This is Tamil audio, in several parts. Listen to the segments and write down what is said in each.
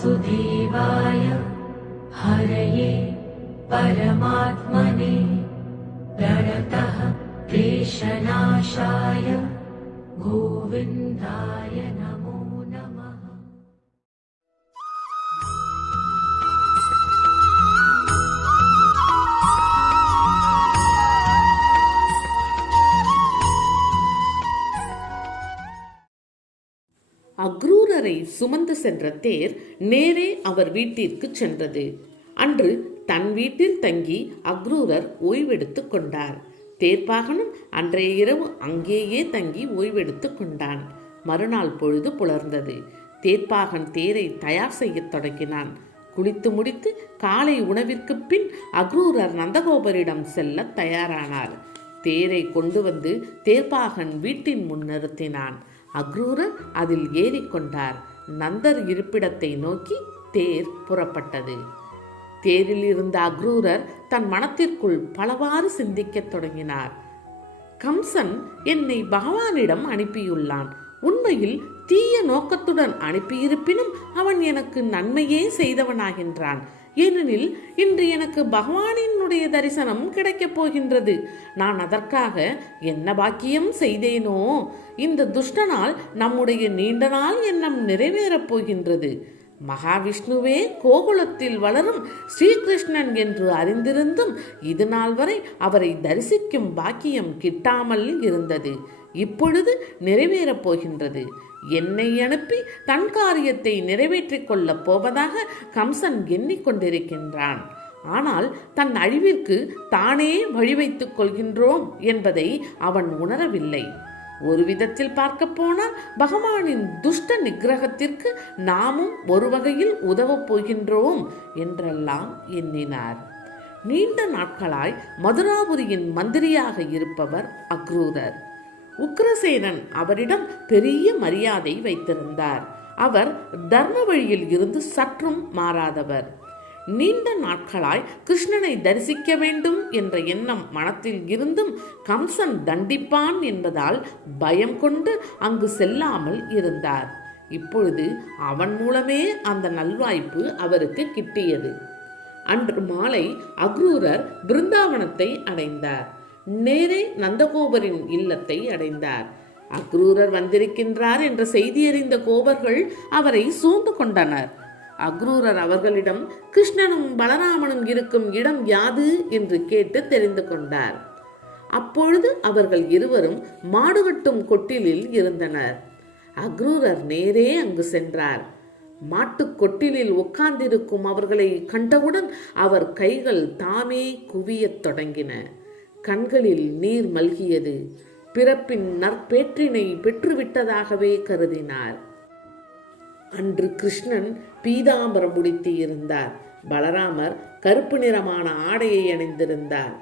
वासुदेवाय। हरये परमात्मने சென்ற தேர் நேரே அவர் வீட்டிற்கு சென்றது. அன்று தன் வீட்டில் தங்கி அக்ரூரர் ஓய்வெடுத்துக் கொண்டார். தேர்ப்பாகனும் அன்றைய இரவு அங்கேயே தங்கி ஓய்வெடுத்துக் கொண்டான். மறுநாள் பொழுது புலர்ந்தது. தேர்ப்பாகன் தேரை தயார் செய்யத் தொடங்கினான். குளித்து முடித்து காலை உணவிற்கு பின் அக்ரூரர் நந்தகோபரிடம் செல்ல தயாரானார். தேரை கொண்டு வந்து தேர்ப்பாகன் வீட்டின் முன் நிறுத்தினான். அக்ரூரர் அதில் ஏறிக்கொண்டார் நந்தர் இருப்பிடத்தை நோக்கி தேர் புறப்பட்டது. தேரில் இருந்த அக்ரூரர் தன் மனத்திற்குள் பலவாறு சிந்திக்கத் தொடங்கினார். கம்சன் என்னை பகவானிடம் அனுப்பியுள்ளான். உண்மையில் தீய நோக்கத்துடன் அனுப்பியிருப்பினும் அவன் எனக்கு நன்மையே செய்தவனாகின்றான். ஏனெனில் இன்று எனக்கு பகவானினுடைய தரிசனம் கிடைக்கப் போகின்றது. நான் அதற்காக என்ன பாக்கியம் செய்தேனோ? இந்த துஷ்டனால் நம்முடைய நீண்ட நாள் எண்ணம் நிறைவேறப் போகின்றது. மகாவிஷ்ணுவே கோகுலத்தில் வளரும் ஸ்ரீகிருஷ்ணன் என்று அறிந்திருந்தும் இது நாள் வரை அவரை தரிசிக்கும் பாக்கியம் கிட்டாமல் இருந்தது. இப்பொழுது நிறைவேறப் போகின்றது. என்னை அனுப்பி தன் காரியத்தை நிறைவேற்றிக் கொள்ளப் போவதாக கம்சன் எண்ணிக்கொண்டிருக்கின்றான் ஆனால் தன் அழிவிற்கு தானே வழிவைத்துக் கொள்கின்றோம் என்பதை அவன் உணரவில்லை. ஒரு விதத்தில் பார்க்க போனால் பகவானின் துஷ்ட நிகிரகத்திற்கு நாமும் ஒரு வகையில் உதவப் போகின்றோம் என்றெல்லாம் எண்ணினார். நீண்ட நாட்களாய் மதுராபுரியின் மந்திரியாக இருப்பவர் அக்ரூரர் உக்ரசேனன் அவரிடம் பெரிய மரியாதை வைத்திருந்தார். அவர் தர்ம வழியில் இருந்து சற்றும் மாறாதவர். நீண்ட நாட்களாய் கிருஷ்ணனை தரிசிக்க வேண்டும் என்ற எண்ணம் மனத்தில் இருந்தும் கம்சன் தண்டிப்பான் என்பதால் பயம் கொண்டு அங்கு செல்லாமல் இருந்தார். இப்பொழுது அவன் மூலமே அந்த நல்வாய்ப்பு அவருக்கு கிட்டியது. அன்று மாலை அக்ரூரர் பிருந்தாவனத்தை அடைந்தார். நேரே நந்தகோபரின் இல்லத்தை அடைந்தார். அக்ரூரர் வந்திருக்கின்றார் என்ற செய்தி அறிந்த கோபர்கள் அவரை சூழ்ந்து கொண்டனர். அக்ரூரர் அவர்களிடம் கிருஷ்ணனும் பலராமனும் இருக்கும் இடம் யாது? என்று கேட்டு தெரிந்து கொண்டார். அப்பொழுது அவர்கள் இருவரும் மாடுகட்டும் கொட்டிலில் இருந்தனர். அக்ரூரர் நேரே அங்கு சென்றார். மாட்டுக் கொட்டிலில் உட்கார்ந்திருக்கும் அவர்களை கண்டவுடன் அவர் கைகள் தாமே குவியத் தொடங்கின. கண்களில் நீர் மல்கியது. பிறப்பின் நற்பேற்றினை பெற்றுவிட்டதாகவே கருதினார். அன்று கிருஷ்ணன் பீதாம்பரம் உடுத்தி இருந்தார் பலராமர் கருப்பு நிறமான ஆடையை அணிந்திருந்தார்.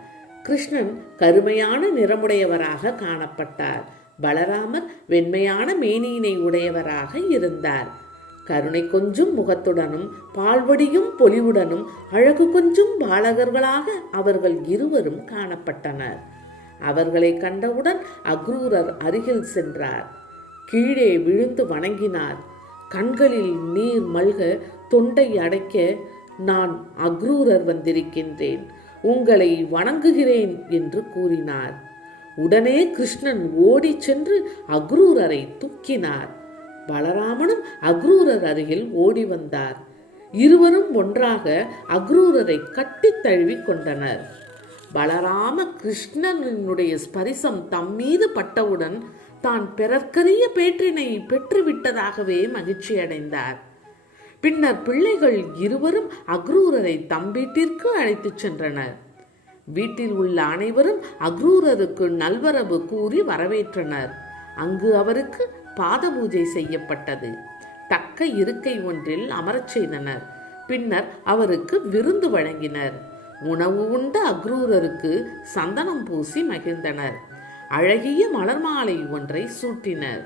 கிருஷ்ணன் கருமையான நிறமுடையவராக காணப்பட்டார். பலராமர் வெண்மையான மேனியினை உடையவராக இருந்தார். கருணை கொஞ்சும் முகத்துடனும் பால்வடியும் பொலிவுடனும் அழகு கொஞ்சும் பாலகர்களாக அவர்கள் இருவரும் காணப்பட்டனர். அவர்களை கண்டவுடன் அக்ரூரர் அருகில் சென்றார். கீழே விழுந்து வணங்கினார். கண்களில் நீர் மல்க தொண்டை அடைக்க நான் அக்ரூரர் வந்திருக்கின்றேன். உங்களை வணங்குகிறேன் என்று கூறினார். உடனே கிருஷ்ணன் ஓடிச் சென்று அக்ரூரரை தூக்கினார். பலராமனும் அக்ரூரர் அருகில் ஓடி வந்தார். இருவரும் ஒன்றாக அக்ரூரரை கட்டித் தழுவிக் கொண்டனர். பலராம கிருஷ்ணனினுடைய ஸ்பரிசம் தம் மீது பட்டவுடன் தான் பிறர்க்கரிய பேற்றினை பெற்றுவிட்டதாகவே மகிழ்ச்சி அடைந்தார். பின்னர் பிள்ளைகள் இருவரும் அக்ரூரரை தம் வீட்டிற்கு அழைத்துச் சென்றனர். வீட்டில் உள்ள அனைவரும் அக்ரூரருக்கு நல்வரவு கூறி வரவேற்றனர். அங்கு அவருக்கு பாத பூஜை செய்யப்பட்டது. தக்க இருக்கை ஒன்றில் அமரச் செய்தனர். பின்னர் அவருக்கு விருந்து வழங்கினர். உணவு உண்ட அக்ரூரருக்கு சந்தனம் பூசி மகிழ்ந்தனர். அழகிய மலர் மாலை ஒன்றை சூட்டினர்.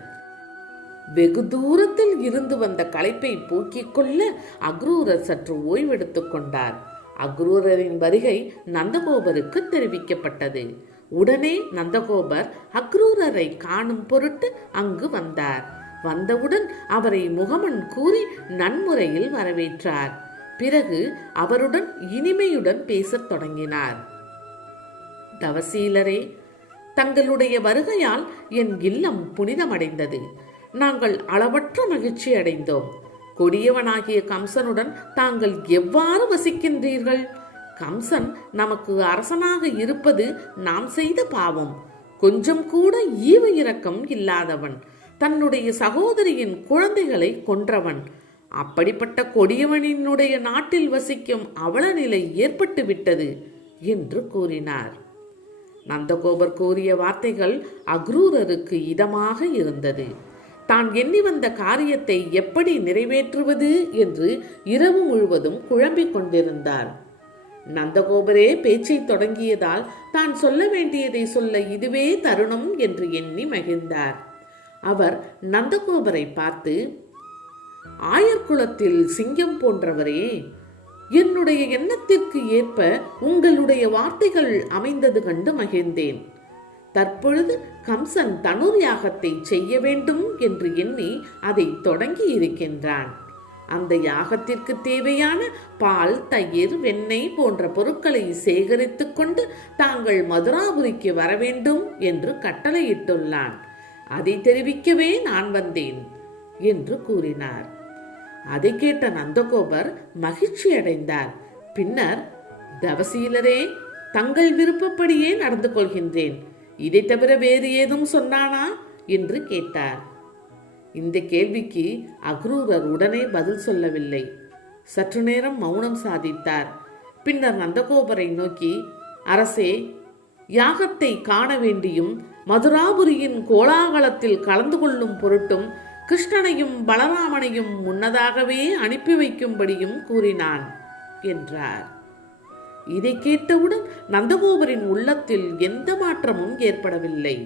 வெகு தூரத்தில் இருந்து வந்த களைப்பை போக்கிக் கொள்ள அக்ரூரர் சற்று ஓய்வெடுத்துக் கொண்டார். அக்ரூரரின் வருகை நந்தகோபருக்கு தெரிவிக்கப்பட்டது. உடனே நந்தகோபர் அக்ரூரரை காணும் பொருட்டு அங்கு வந்தார். வந்தவுடன் அவரை முகமன் கூறி நன்முறையில் வரவேற்றார். பிறகு அவருடன் இனிமையுடன் பேசத் தொடங்கினார். தவசீலரே தங்களுடைய வருகையால் என் இல்லம் புனிதமடைந்தது. நாங்கள் அளவற்ற மகிழ்ச்சி அடைந்தோம். கொடியவனாகிய கம்சனுடன் தாங்கள் எவ்வாறு வசிக்கின்றீர்கள்? கம்சன் நமக்கு அரசனாக இருப்பது நாம் செய்த பாவம். கொஞ்சம் கூட ஈவு இரக்கம் இல்லாதவன். தன்னுடைய சகோதரியின் குழந்தைகளை கொன்றவன். அப்படிப்பட்ட கொடியவனினுடைய நாட்டில் வசிக்கும் அவல நிலை ஏற்பட்டு விட்டது என்று கூறினார். நந்தகோபர் கூறிய வார்த்தைகள் அக்ரூரருக்கு இதமாக இருந்தது. தான் எண்ணி வந்த காரியத்தை எப்படி நிறைவேற்றுவது என்று இரவு முழுவதும் குழம்பிக் கொண்டிருந்தார். நந்தகோபரே பேச்சை தொடங்கியதால் தான் சொல்ல வேண்டியதை சொல்ல இதுவே தருணம் என்று எண்ணி மகிழ்ந்தார். அவர் நந்தகோபரை பார்த்து ஆயர்குளத்தில் சிங்கம் போன்றவரே என்னுடைய எண்ணத்திற்கு ஏற்ப உங்களுடைய வார்த்தைகள் அமைந்தது கண்டு மகிழ்ந்தேன். தற்பொழுது கம்சன் தனுர் யாகத்தை செய்ய வேண்டும் என்று எண்ணி அதை தொடங்கி இருக்கின்றான். அந்த யாகத்திற்கு தேவையான பால் தயிர் வெண்ணெய் போன்ற பொருட்களை சேகரித்து கொண்டு தாங்கள் மதுராபுரிக்கு வர வேண்டும் என்று கட்டளையிட்டுள்ளான். அதை தெரிவிக்கவே நான் வந்தேன் என்று கூறினார். அதை கேட்ட நந்தகோபர் மகிழ்ச்சி அடைந்தார். பின்னர் தவசீலரே தங்கள் விருப்பப்படியே நடந்து கொள்கின்றேன். இதை தவிர வேறு ஏதும் சொன்னானா? என்று கேட்டார். இந்த கேள்விக்கு அக்ரூரர் உடனே பதில் சொல்லவில்லை. சற்று நேரம் மௌனம் சாதித்தார். பின்னர் நந்தகோபரை நோக்கி அரசே யாகத்தை காண வேண்டியும் மதுராபுரியின் கோலாகலத்தில் கலந்து கொள்ளும் பொருட்டும் கிருஷ்ணனையும் பலராமனையும் முன்னதாகவே அனுப்பி வைக்கும்படியும் கூறினான் என்றார். இதை கேட்டவுடன் நந்தகோபரின் உள்ளத்தில் எந்த மாற்றமும் ஏற்படவில்லை.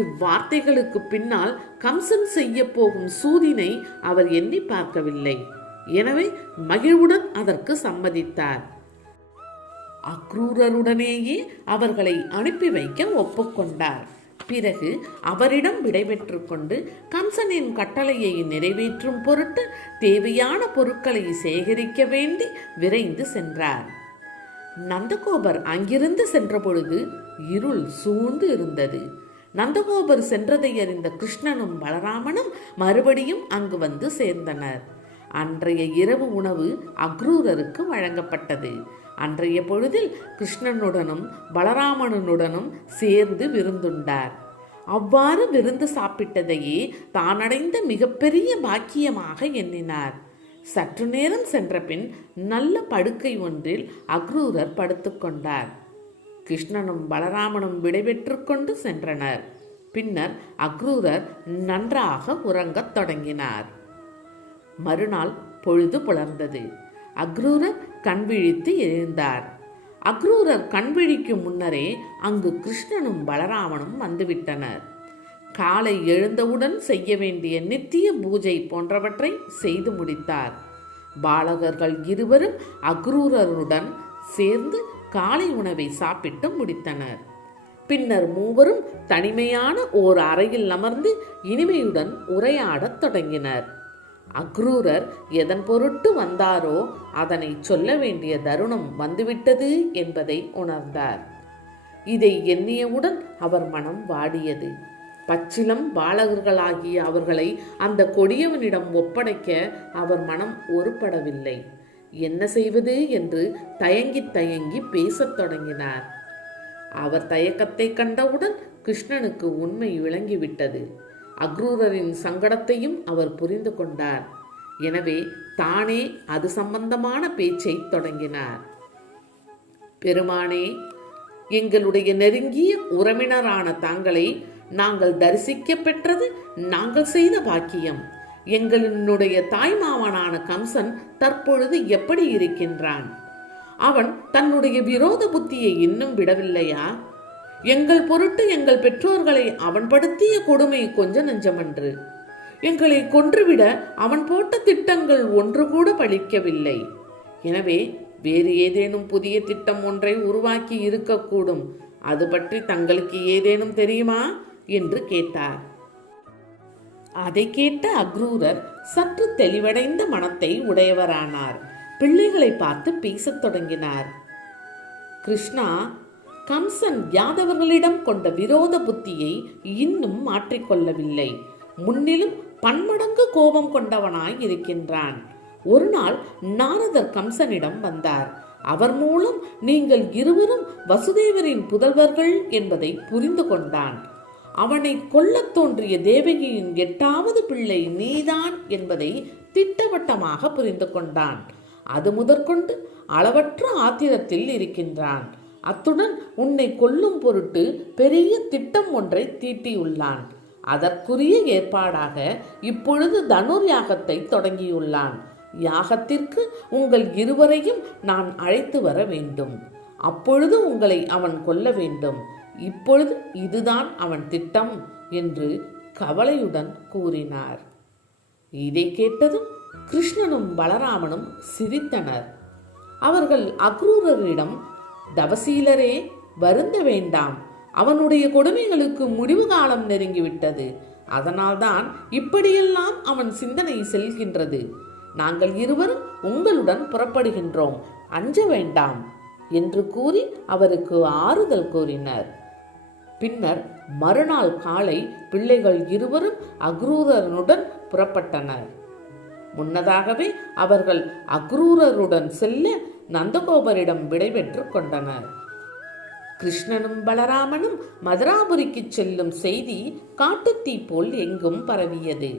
இவ்வார்த்தைகளுக்கு பின்னால் கம்சன் செய்ய போகும் சூதினை அவர் எண்ணி பார்க்கவில்லை. எனவே மகிழ்வுடன் அதற்கு சம்மதித்தார். அக்ரூரருடனேயே அவர்களை அனுப்பி வைக்க ஒப்புக்கொண்டார். பிறகு அவரிடம் விடைபெற்று கொண்டு கம்சனின் கட்டளையை நிறைவேற்றும் பொருட்டு தேவையான பொருட்களை சேகரிக்க வேண்டி விரைந்து சென்றார். நந்தகோபர் அங்கிருந்து சென்றபொழுது இருள் சூழ்ந்து இருந்தது. நந்தகோபர் சென்றதை அறிந்த கிருஷ்ணனும் பலராமனும் மறுபடியும் அங்கு வந்து சேர்ந்தனர். அன்றைய இரவு உணவு அக்ரூரருக்கு வழங்கப்பட்டது. அன்றைய பொழுதில் கிருஷ்ணனுடனும் பலராமனுடனும் சேர்ந்து விருந்துண்டார். அவ்வாறு விருந்து சாப்பிட்டதையே தானடைந்த மிகப்பெரிய பாக்கியமாக எண்ணினார். சற்று நேரம் சென்றபின் நல்ல படுக்கை ஒன்றில் அக்ரூரர் படுத்துக்கொண்டார். கிருஷ்ணனும் பலராமனும் விடைபெற்று கொண்டு சென்றனர். பின்னர் அக்ரூரர் நன்றாக உறங்கத் தொடங்கினார். மறுநாள் பொழுது புலர்ந்தது. அக்ரூரர் கண்விழித்து எழுந்தார். அக்ரூரர் கண்விழிக்கும் முன்னரே அங்கு கிருஷ்ணனும் பலராமனும் வந்துவிட்டனர். காலை எழுந்தவுடன் செய்ய வேண்டிய நித்திய பூஜை போன்றவற்றை செய்து முடித்தார். பாலகர்கள் இருவரும் அக்ரூரருடன் சேர்ந்து காலை உணவை சாப்பிட்டு முடித்தனர். பின்னர் மூவரும் தனிமையான ஓர் அறையில் அமர்ந்து இனிமையுடன் உரையாடத் தொடங்கினர். அக்ரூரர் எதன் பொருட்டு வந்தாரோ அதனை சொல்ல வேண்டிய தருணம் வந்துவிட்டது என்பதை உணர்ந்தார். இதை எண்ணியவுடன் அவர் மனம் வாடியது. பச்சிலம் பாலகர்களாகிய அவர்களை அந்த கொடியவனிடம் ஒப்படைக்க அவர் மனம் ஒருபடவில்லை என்ன செய்வது என்று தயங்கி தயங்கி பேசத் தொடங்கினார். அவர் தயக்கத்தை கண்டவுடன் கிருஷ்ணனுக்கு உண்மை விளங்கிவிட்டது. அக்ரூரரின் சங்கடத்தையும் அவர் புரிந்து கொண்டார். எனவே தானே அது சம்பந்தமான பேச்சை தொடங்கினார். பெருமானே எங்களுடைய நெருங்கிய உறவினரான தாங்களை நாங்கள் தரிசிக்க பெற்றது நாங்கள் செய்த பாக்கியம். எங்களினுடைய தாய்மாமனான கம்சன் தற்பொழுது எப்படி இருக்கின்றான்? அவன் தன்னுடைய விரோத புத்தியை இன்னும் விடவில்லையா? எங்கள் பொருட்டு எங்கள் பெற்றோர்களை அவன் படுத்திய கொடுமை கொஞ்ச நெஞ்சமன்று. எங்களை கொன்றுவிட அவன் போட்ட திட்டங்கள் ஒன்று கூட பழிக்கவில்லை. எனவே வேறு ஏதேனும் புதிய திட்டம் ஒன்றை உருவாக்கி இருக்கக்கூடும். அது பற்றி தங்களுக்கு ஏதேனும் தெரியுமா? என்று கேட்டார். அதை கேட்ட அக்ரூரர் சற்று தெளிவடைந்த மனத்தை உடையவரானார். பிள்ளைகளை பார்த்து பேசத் தொடங்கினார். கிருஷ்ணா கம்சன் யாதவர்களிடம் கொண்ட விரோத புத்தியை இன்னும் மாற்றிக்கொள்ளவில்லை. முன்னிலும் பன்மடங்கு கோபம் கொண்டவனாய் இருக்கின்றான். ஒரு நாள் நாரதர் கம்சனிடம் வந்தார். அவர் மூலம் நீங்கள் இருவரும் வசுதேவரின் புதல்வர்கள் என்பதை புரிந்து கொண்டான். அவனை கொல்லத் தோன்றிய தேவகியின் எட்டாவது பிள்ளை நீதான் என்பதை திட்டவட்டமாக புரிந்து கொண்டான். அது முதற்கொண்டு அளவற்ற ஆத்திரத்தில் இருக்கின்றான். அத்துடன் உன்னை கொல்லும் பொருட்டு பெரிய திட்டம் ஒன்றை தீட்டியுள்ளான். அதற்குரிய ஏற்பாடாக இப்பொழுது தனுர் யாகத்தை தொடங்கியுள்ளான். யாகத்திற்கு உங்கள் இருவரையும் நான் அழைத்து வர வேண்டும். அப்பொழுது உங்களை அவன் கொல்ல வேண்டும். இப்பொழுது இதுதான் அவன் திட்டம் என்று கவலையுடன் கூறினார். இதை கேட்டதும் கிருஷ்ணனும் பலராமனும் சிரித்தனர். அவர்கள் அக்ரூரரிடம் தவசீலரே வருந்த வேண்டாம். அவனுடைய கொடுமைகளுக்கு முடிவு காலம் நெருங்கிவிட்டது. அதனால்தான் இப்படியெல்லாம் அவன் சிந்தனை செல்கின்றது. நாங்கள் இருவரும் உங்களுடன் புறப்படுகின்றோம். அஞ்ச வேண்டாம் என்று கூறி அவருக்கு ஆறுதல் கூறினர். பின்னர் மறுநாள் காலை பிள்ளைகள் இருவரும் அக்ரூரனுடன் புறப்பட்டனர். முன்னதாகவே அவர்கள் அக்ரூரருடன் செல்ல நந்தகோபரிடம் விடைபெற்று கொண்டனர். கிருஷ்ணனும் பலராமனும் மதுராபுரிக்கு செல்லும் செய்தி காட்டுத்தீ போல் எங்கும் பரவியது.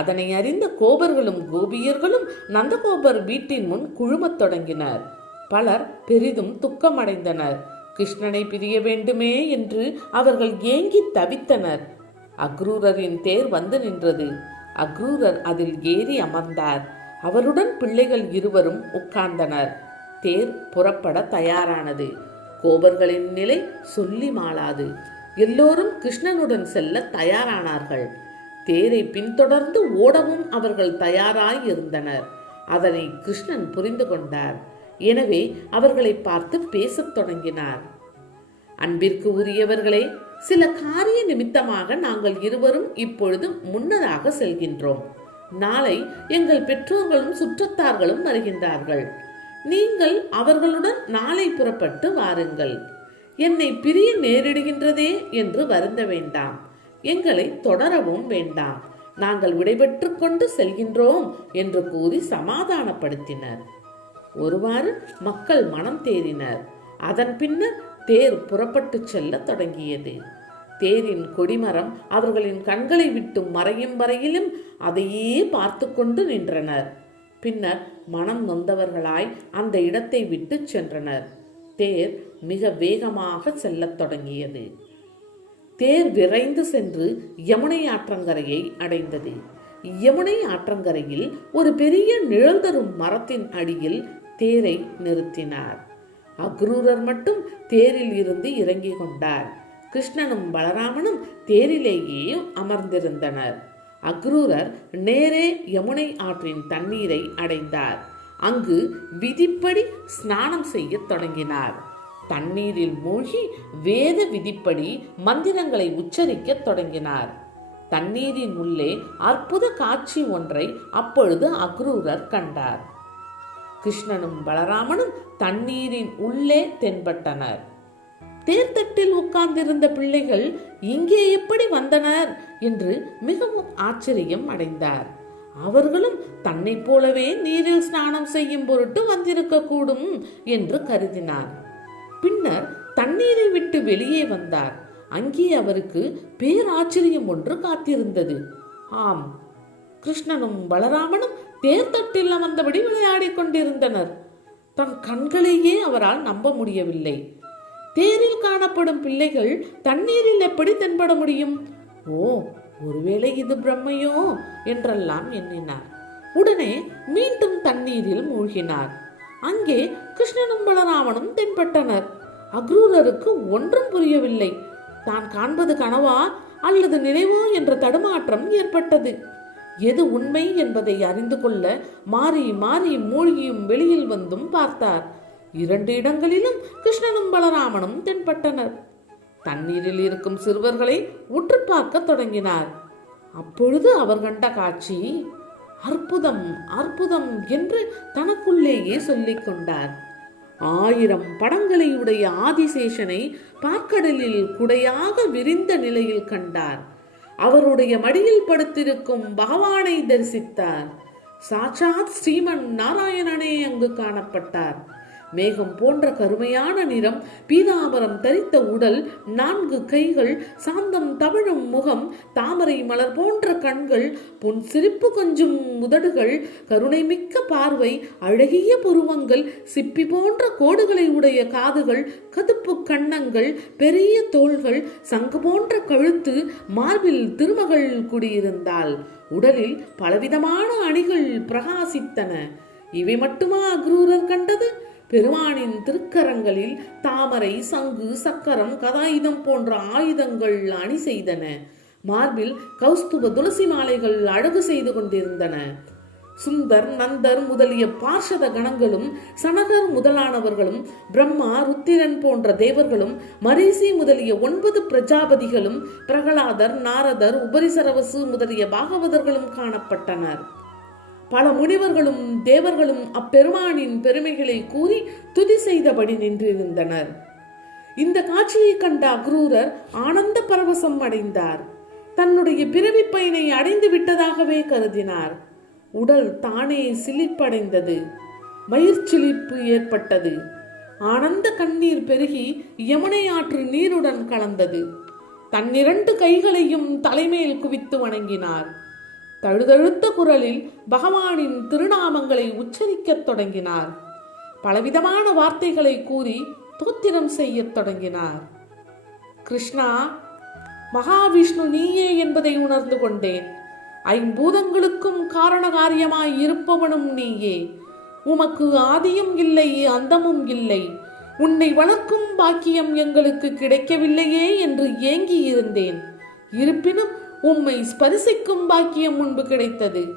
அதனை அறிந்த கோபர்களும் கோபியர்களும் நந்தகோபர் வீட்டின் முன் குழுமத் தொடங்கினர். பலர் பெரிதும் துக்கமடைந்தனர். கிருஷ்ணனை பிரிய வேண்டுமே என்று அவர்கள் ஏங்கி தவித்தனர். அக்ரூரரின் தேர் வந்து நின்றது. அக்ரூரர் அதில் ஏறி அமர்ந்தார். அவருடன் பிள்ளைகள் இருவரும் உட்கார்ந்தனர். தேர் புறப்பட தயாரானது. கோபர்களின் நிலை சொல்லி மாளாது. எல்லோரும் கிருஷ்ணனுடன் செல்ல தயாரானார்கள். தேரை பின்தொடர்ந்து ஓடவும் அவர்கள் தயாராய் இருந்தனர். அதனை கிருஷ்ணன் புரிந்து கொண்டார் எனவே அவர்களை பார்த்து பேசத் தொடங்கினார். அன்பிற்கு உரியவர்களே சில காரிய நிமித்தமாக நாங்கள் இருவரும் இப்பொழுது முன்னதாக செல்கின்றோம். நாளை எங்கள் பெற்றோர்களும் சுற்றத்தார்களும் வருகின்றார்கள். நீங்கள் அவர்களுடன் நாளை புறப்பட்டு வாருங்கள். என்னை பிரிய நேரிடுகின்றதே என்று வருந்த வேண்டாம். எங்களை தொடரவும் வேண்டாம். நாங்கள் விடைபெற்று கொண்டு செல்கின்றோம் என்று கூறி சமாதானப்படுத்தினர். ஒருவாறு மக்கள் மனம் தேறினர். அதன் பின்னர் தேர் புறப்பட்டு செல்ல தொடங்கியது. தேரின் கொடிமரம் அவர்களின் கண்களை விட்டு மறையும் வரையிலும் அதையே பார்த்து கொண்டு நின்றனர். பின்னர் மனம் நொந்தவர்களாய் அந்த இடத்தை விட்டு சென்றனர். தேர் மிக வேகமாக செல்லத் தொடங்கியது. தேர் விரைந்து சென்று யமுனை ஆற்றங்கரையை அடைந்தது. யமுனை ஆற்றங்கரையில் ஒரு பெரிய நிழல் தரும் மரத்தின் அடியில் தேரை நிறுத்தினார். அக்ரூரர் மட்டும் தேரில் இருந்து இறங்கி கொண்டார். கிருஷ்ணனும் பலராமனும் தேரிலேயே அமர்ந்திருந்தனர். அக்ரூரர் நேரே யமுனை ஆற்றின் தண்ணீரை அடைந்தார். அங்கு விதிப்படி ஸ்நானம் செய்யத் தொடங்கினார். தண்ணீரில் மூழ்கி வேத விதிப்படி மந்திரங்களை உச்சரிக்கத் தொடங்கினார். தண்ணீரின் உள்ளே அற்புத காட்சி ஒன்றை அப்பொழுது அக்ரூரர் கண்டார். கிருஷ்ணனும் பலராமனும் தண்ணீரின் உள்ளே தென்பட்டனர். தேர்தட்டில் உட்கார்ந்திருந்த பிள்ளைகள் இங்கே எப்படி வந்தனர்? என்று மிகவும் ஆச்சரியம் அடைந்தார். அவர்களும் தன்னைப் போலவே நீரில் ஸ்நானம் செய்யும் பொருட்டு வந்திருக்க கூடும் என்று கருதினார். பின்னர் தண்ணீரை விட்டு வெளியே வந்தார். அங்கே அவருக்கு பேராச்சரியம் ஒன்று காத்திருந்தது. ஆம் கிருஷ்ணனும் பலராமனும் தேர்தட்டில் அமர்ந்தபடி விளையாடிக் கொண்டிருந்தனர். தன் கண்களையே அவரால் நம்ப முடியவில்லை. தேரில் காணப்படும் பிள்ளைகள் தண்ணீரில் எப்படி தென்பட முடியும்? ஓ ஒருவேளை இது பிரம்மையோ? என்றெல்லாம் எண்ணினார். உடனே மீண்டும் தண்ணீரில் மூழ்கினார். அங்கே கிருஷ்ணனும் பலராமனும் தென்பட்டனர். அக்ரூரருக்கு ஒன்றும் புரியவில்லை. தான் காண்பது கனவா? அல்லது நினைவோ? என்ற தடுமாற்றம் ஏற்பட்டது. எது உண்மை என்பதை அறிந்து கொள்ள மாறி மாறி மூழ்கியும் வெளியில் வந்தும் பார்த்தார். இரண்டு இடங்களிலும் கிருஷ்ணனும் பலராமனும் தென்பட்டனர். தண்ணீரில் இருக்கும் சிறுவர்களை உற்று பார்க்க தொடங்கினார். அப்பொழுது அவர் கண்ட காட்சி அற்புதம் அற்புதம் என்று தனக்குள்ளேயே சொல்லிக் கொண்டார். ஆயிரம் படங்களை உடைய ஆதிசேஷனை பார்க்கடலில் குடையாக விரிந்த நிலையில் கண்டார். அவருடைய மடியில் படுத்திருக்கும் பகவானை தரிசித்தார். சாட்சாத் ஸ்ரீமன் நாராயணனே அங்கு காணப்பட்டார். மேகம் போன்ற கருமையான நிறம் பீதாம்பரம் தரித்த உடல் நான்கு கைகள் சாந்தம் தவழும் முகம் தாமரை மலர் போன்ற கண்கள் புன் சிரிப்பு கொஞ்சும் முதடுகள் கருணை மிக்க பார்வை அழகிய புருவங்கள் சிப்பி போன்ற கோடுகளை உடைய காதுகள் கதுப்பு கண்ணங்கள் பெரிய தோள்கள் சங்கு போன்ற கழுத்து மார்பில் திருமகள் குடியிருந்தாள். உடலில் பலவிதமான அணிகள் பிரகாசித்தன. இவை மட்டுமா அக்ரூரர் கண்டது? பெருமானின் திருக்கரங்களில் தாமரை சங்கு சக்கரம் கதாயுதம் போன்ற ஆயுதங்கள் அணி செய்தன. மார்பில் கௌஸ்துப துளசி மாலைகள் அழகு செய்து கொண்டிருந்தன. சுந்தர் நந்தர் முதலிய பார்ஷத கணங்களும் சனகர் முதலானவர்களும் பிரம்மா ருத்திரன் போன்ற தேவர்களும் மரீசி முதலிய ஒன்பது பிரஜாபதிகளும் பிரகலாதர் நாரதர் உபரிசரவசு முதலிய பாகவதர்களும் காணப்பட்டனர். பல முனிவர்களும் தேவர்களும் அப்பெருமானின் பெருமைகளை கூறி துதி செய்தபடி நின்றிருந்தனர். இந்த காட்சியை கண்ட அக்ரூரர் ஆனந்த பரவசம் அடைந்தார். தன்னுடைய பிறவி பயனை அடைந்து விட்டதாகவே கருதினார். உடல் தானே சிலிப்படைந்தது. மயிர்ச்சிலிப்பு ஏற்பட்டது. ஆனந்த கண்ணீர் பெருகி யமுனை ஆற்று நீருடன் கலந்தது. தன்னிரண்டு கைகளையும் தலைமையில் குவித்து வணங்கினார். தழுதழுத்த குரலில் பகவானின் திருநாமங்களை உச்சரிக்கத் தொடங்கினார். பலவிதமான வார்த்தைகளை கூறி தோத்திரம் செய்யத் தொடங்கினார். கிருஷ்ணா மகாவிஷ்ணு நீயே என்பதை உணர்ந்து கொண்டேன். ஐம்பூதங்களுக்கும் காரண காரியமாய் இருப்பவனும் நீயே. உமக்கு ஆதியும் இல்லை அந்தமும் இல்லை. உன்னை வளர்க்கும் பாக்கியம் எங்களுக்கு கிடைக்கவில்லையே என்று ஏங்கி இருந்தேன் இருப்பினும் உம்மை ஸ்பரிசிக்கும் பாக்கியம் முன்பு கிடைத்தது.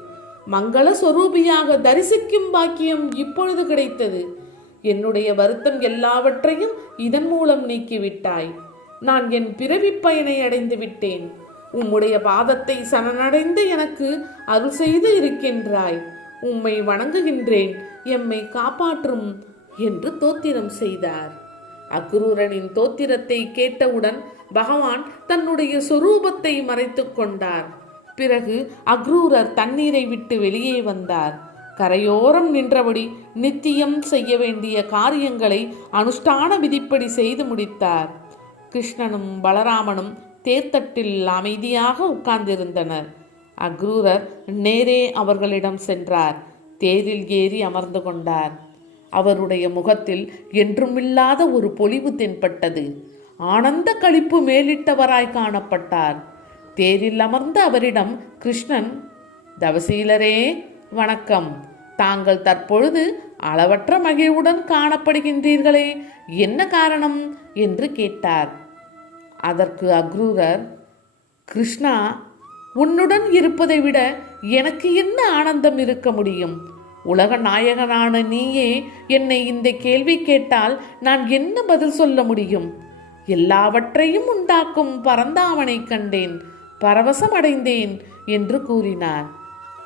மங்கள சொரூபியாக தரிசிக்கும் பாக்கியம் இப்பொழுது கிடைத்தது. என்னுடைய வருத்தம் எல்லாவற்றையும் இதன் மூலம் நீக்கிவிட்டாய். நான் என் பிறவி பயனை அடைந்து விட்டேன். உம்முடைய பாதத்தை சரணடைந்து எனக்கு அருள் செய்து இருக்கின்றாய். உம்மை வணங்குகின்றேன். எம்மை காப்பாற்றும் என்று தோத்திரம் செய்தார். அக்ரூரனின் தோத்திரத்தை கேட்டவுடன் பகவான் தன்னுடைய சொரூபத்தை மறைத்துக் கொண்டார். பிறகு அக்ரூரர் தண்ணீரை விட்டு வெளியே வந்தார். கரையோரம் நின்றபடி நித்தியம் செய்ய வேண்டிய காரியங்களை அனுஷ்டான விதிப்படி செய்து முடித்தார். கிருஷ்ணனும் பலராமனும் தேர்த்தட்டில் அமைதியாக உட்கார்ந்திருந்தனர். அக்ரூரர் நேரே அவர்களிடம் சென்றார். தேரில் ஏறி அமர்ந்து கொண்டார். அவருடைய முகத்தில் என்றுமில்லாத ஒரு பொலிவு தென்பட்டது. ஆனந்த களிப்பு மேலிட்டவராய் காணப்பட்டார். தேரில் அமர்ந்த அவரிடம் கிருஷ்ணன் தவசீலரே வணக்கம். தாங்கள் தற்பொழுது அளவற்ற மகிழ்வுடன் காணப்படுகின்றீர்களே என்ன காரணம்? என்று கேட்டார். அதற்கு அக்ரூரர் கிருஷ்ணா உன்னுடன் இருப்பதை விட எனக்கு என்ன ஆனந்தம் இருக்க முடியும்? உலக நாயகனான நீயே என்னை இந்த கேள்வி கேட்டால் நான் என்ன பதில் சொல்ல முடியும்? எல்லாவற்றையும் உண்டாக்கும் பரந்தாமனை கண்டேன் பரவசம் அடைந்தேன் என்று கூறினார்.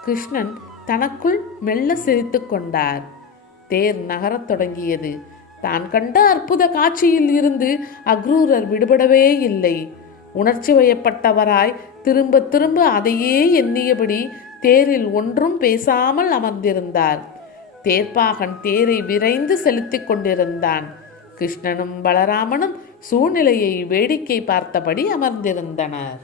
கிருஷ்ணன் தனக்குள் மெல்ல சிரித்து கொண்டார். தேர் நகரத் தொடங்கியது. தான் கண்ட அற்புத காட்சியில் இருந்து அக்ரூரர் விடுபடவே இல்லை. உணர்ச்சி வயப்பட்டவராய் திரும்ப திரும்ப அதையே எண்ணியபடி தேரில் ஒன்றும் பேசாமல் அமர்ந்திருந்தார். தேர்ப்பாகன் தேரை விரைந்து செலுத்திக் கொண்டிருந்தான். கிருஷ்ணனும் பலராமனும் சூழ்நிலையை வேடிக்கை பார்த்தபடி அமர்ந்திருந்தனர்.